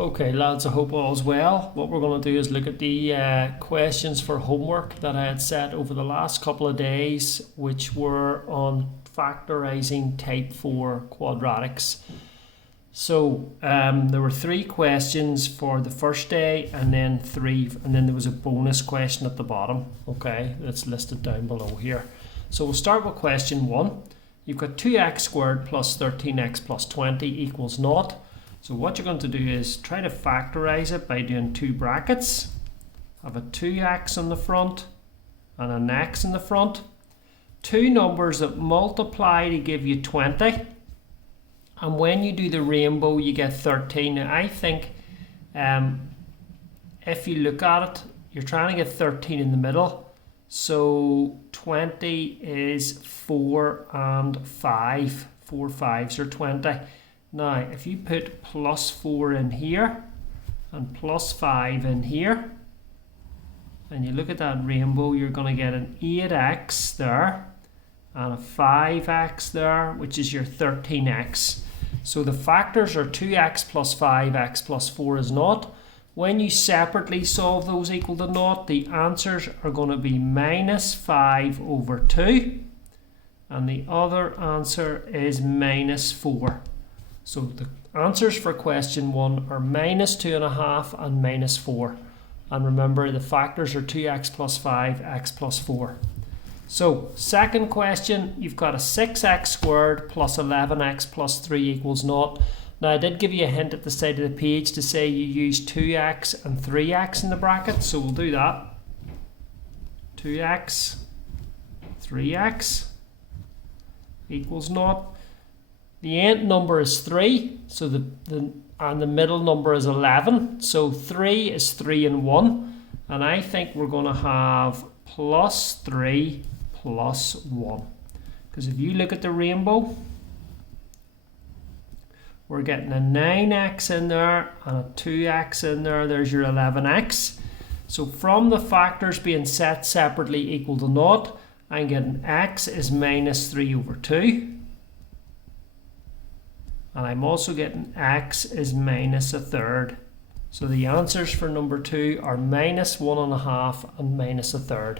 Okay lads, I hope all's well. What we're going to do is look at the questions for homework that I had set over the last couple of days, which were on factorising type 4 quadratics. So there were 3 questions for the first day and then there was a bonus question at the bottom, okay, that's listed down below here. So we'll start with question 1. You've got 2x squared plus 13x plus 20 equals 0. So what you're going to do is try to factorise it by doing 2 brackets. Have a 2x in the front and an x in the front. 2 numbers that multiply to give you 20. And when you do the rainbow, you get 13. Now, I think if you look at it, you're trying to get 13 in the middle. So 20 is 4 and 5. 4 5s are 20. Now, if you put plus 4 in here and plus 5 in here, and you look at that rainbow, you're going to get an 8x there and a 5x there, which is your 13x. So the factors are 2x plus 5x plus 4 is 0. When you separately solve those equal to 0, the answers are going to be minus 5 over 2. And the other answer is minus 4. So the answers for question 1 are minus 2.5 and minus 4. And remember, the factors are 2x plus 5, x plus 4. So second question, you've got a 6x squared plus 11x plus 3 equals 0. Now I did give you a hint at the side of the page to say you use 2x and 3x in the bracket, so we'll do that. 2x, 3x equals 0. The end number is 3, so the middle number is 11. So 3 is 3 and 1, and I think we're going to have plus 3 plus 1. Because if you look at the rainbow, we're getting a 9x in there and a 2x in there. There's your 11x. So from the factors being set separately equal to 0, I'm getting x is minus 3 over 2. And I'm also getting x is minus 1/3. So the answers for number 2 are minus 1.5 and minus 1/3.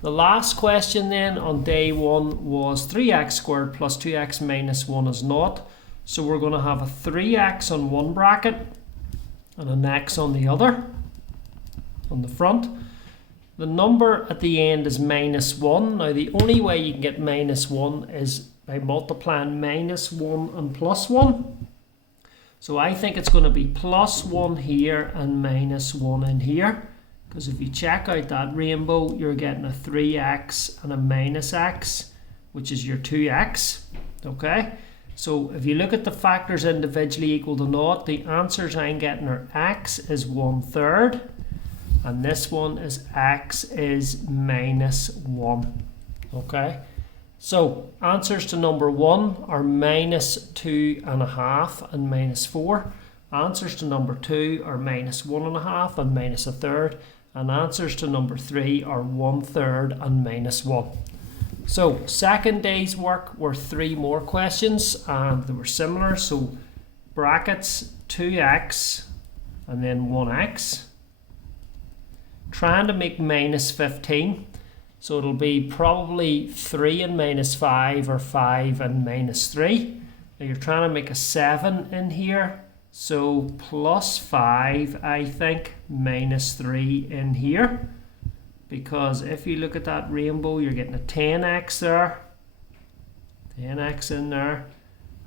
The last question then on day 1 was 3x squared plus 2x minus 1 is 0. So we're going to have a 3x on one bracket and an x on the other, on the front. The number at the end is minus 1. Now the only way you can get minus 1 is by multiplying minus 1 and plus 1. So I think it's going to be plus 1 here and minus 1 in here. Because if you check out that rainbow, you're getting a 3x and a minus x, which is your 2x. Okay? So if you look at the factors individually equal to 0, the answers I'm getting are x is 1/3. And this one is x is minus 1. Okay? So answers to number 1 are minus 2.5 and minus 4. Answers to number 2 are minus 1.5 and minus 1/3. And answers to number 3 are 1/3 and minus 1. So second day's work were 3 more questions and they were similar. So brackets 2x and then 1x. Trying to make minus 15. So it'll be probably 3 and minus 5 or 5 and minus 3. Now you're trying to make a 7 in here. So plus 5, I think, minus 3 in here. Because if you look at that rainbow, you're getting a 10x there. 10x in there.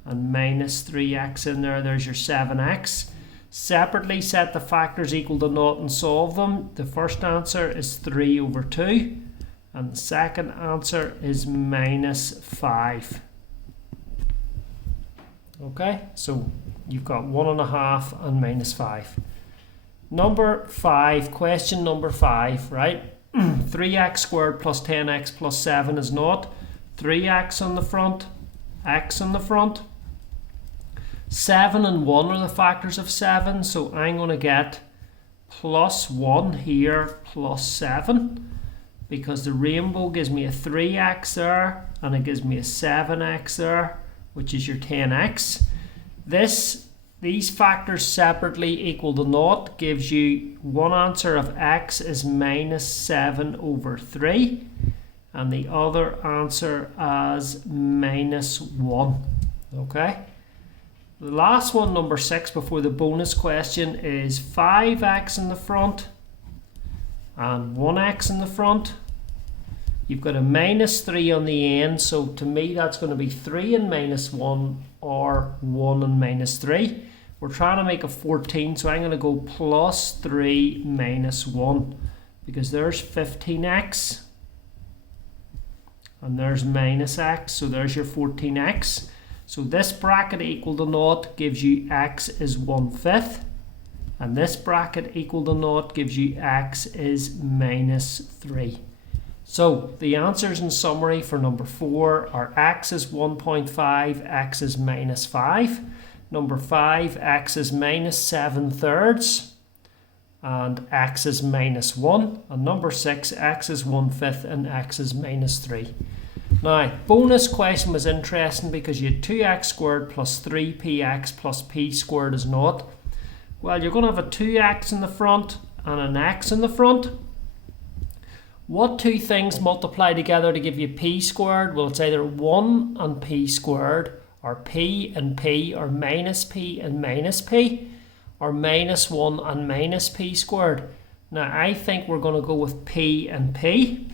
And minus 3x in there. There's your 7x. Separately set the factors equal to 0 and solve them. The first answer is 3 over 2. And the second answer is minus 5. Okay, so you've got 1.5 and minus 5. Number 5, question number 5, right? 3x squared plus 10x plus 7 is 0. 3x on the front, x on the front. 7 and 1 are the factors of 7, so I'm going to get plus 1 here plus 7. Because the rainbow gives me a 3x there and it gives me a 7x there, which is your 10x. The these factors separately equal to naught gives you one answer of x is minus 7 over 3 and the other answer as minus 1. Okay. The last one, number 6, before the bonus question, is 5x in the front and 1x in the front. You've got a minus 3 on the end, so to me that's going to be 3 and minus 1 or 1 and minus 3. We're trying to make a 14, so I'm going to go plus 3 minus 1 because there's 15x and there's minus x, so there's your 14x. So this bracket equal to naught gives you x is 1/5 and this bracket equal to naught gives you x is minus 3. So the answers in summary for number 4 are x is 1.5, x is minus 5. Number 5, x is minus 7/3 and x is minus 1. And number 6, x is 1/5 and x is minus 3. Now, bonus question was interesting because you had 2x squared plus 3px plus p squared is naught. Well, you're going to have a 2x in the front and an x in the front. What two things multiply together to give you p squared? Well, it's either 1 and p squared, or p and p, or minus p and minus p, or minus 1 and minus p squared. Now, I think we're going to go with p and p,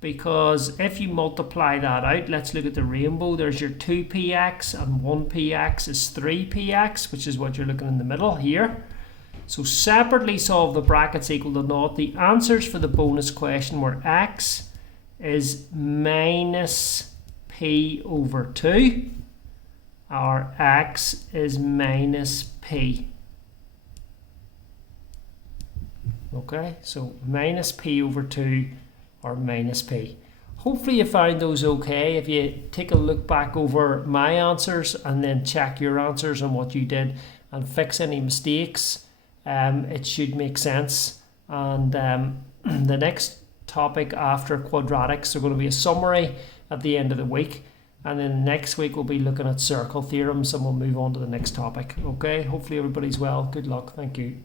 because if you multiply that out, let's look at the rainbow. There's your 2px and 1px is 3px, which is what you're looking in the middle here. So separately solve the brackets equal to naught. The answers for the bonus question were x is minus p over 2 or x is minus p. Okay, so minus p over 2 or minus p. Hopefully you found those okay. If you take a look back over my answers and then check your answers and what you did and fix any mistakes, it should make sense. And the next topic after quadratics are going to be a summary at the end of the week, and then next week we'll be looking at circle theorems and we'll move on to the next topic. Okay, hopefully everybody's well. Good luck. Thank you.